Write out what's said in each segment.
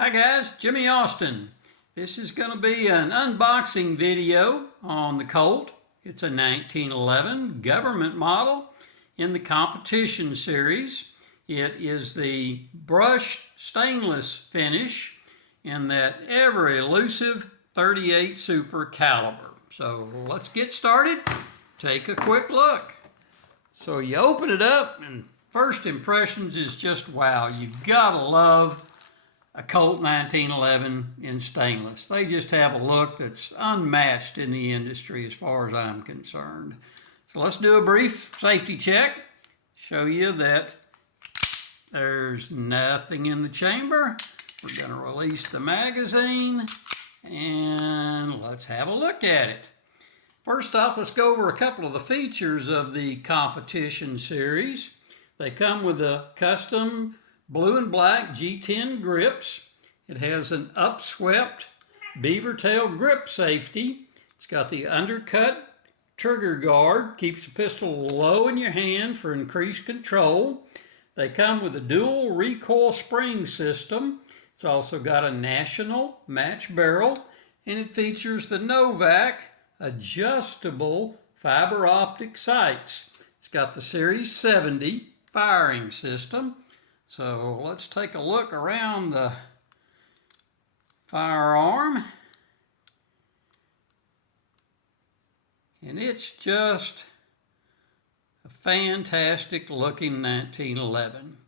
Hi guys, Jimmy Austin. This is going to be an unboxing video on the Colt. It's a 1911 government model in the competition series. It is the brushed stainless finish in that ever elusive 38 Super caliber. So let's get started. Take a quick look. So you open it up and first impressions is just wow. You gotta love a Colt 1911 in stainless. They just have a look that's unmatched in the industry as far as I'm concerned. So let's do a brief safety check. Show you that there's nothing in the chamber. We're going to release the magazine and let's have a look at it. First off, let's go over a couple of the features of the competition series. They come with a custom blue and black G10 grips. It has an upswept beaver tail grip safety. It's got the undercut trigger guard, keeps the pistol low in your hand for increased control. They come with a dual recoil spring system. It's also got a national match barrel, and it features the Novak adjustable fiber optic sights. It's got the Series 70 firing system. So let's take a look around the firearm. And it's just a fantastic looking 1911.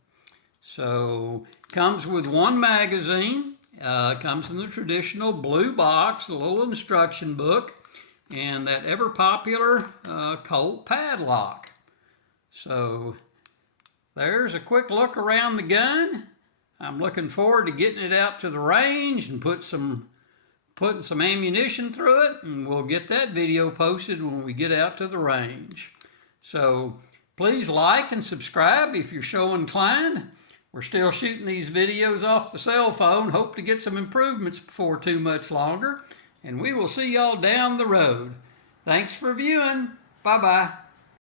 So comes with one magazine. Comes in the traditional blue box, a little instruction book, and that ever popular Colt padlock. So there's a quick look around the gun. I'm looking forward to getting it out to the range and putting some ammunition through it, and we'll get that video posted when we get out to the range. So please like and subscribe if you're so inclined. We're still shooting these videos off the cell phone. Hope to get some improvements before too much longer, and we will see y'all down the road. Thanks for viewing. Bye-bye.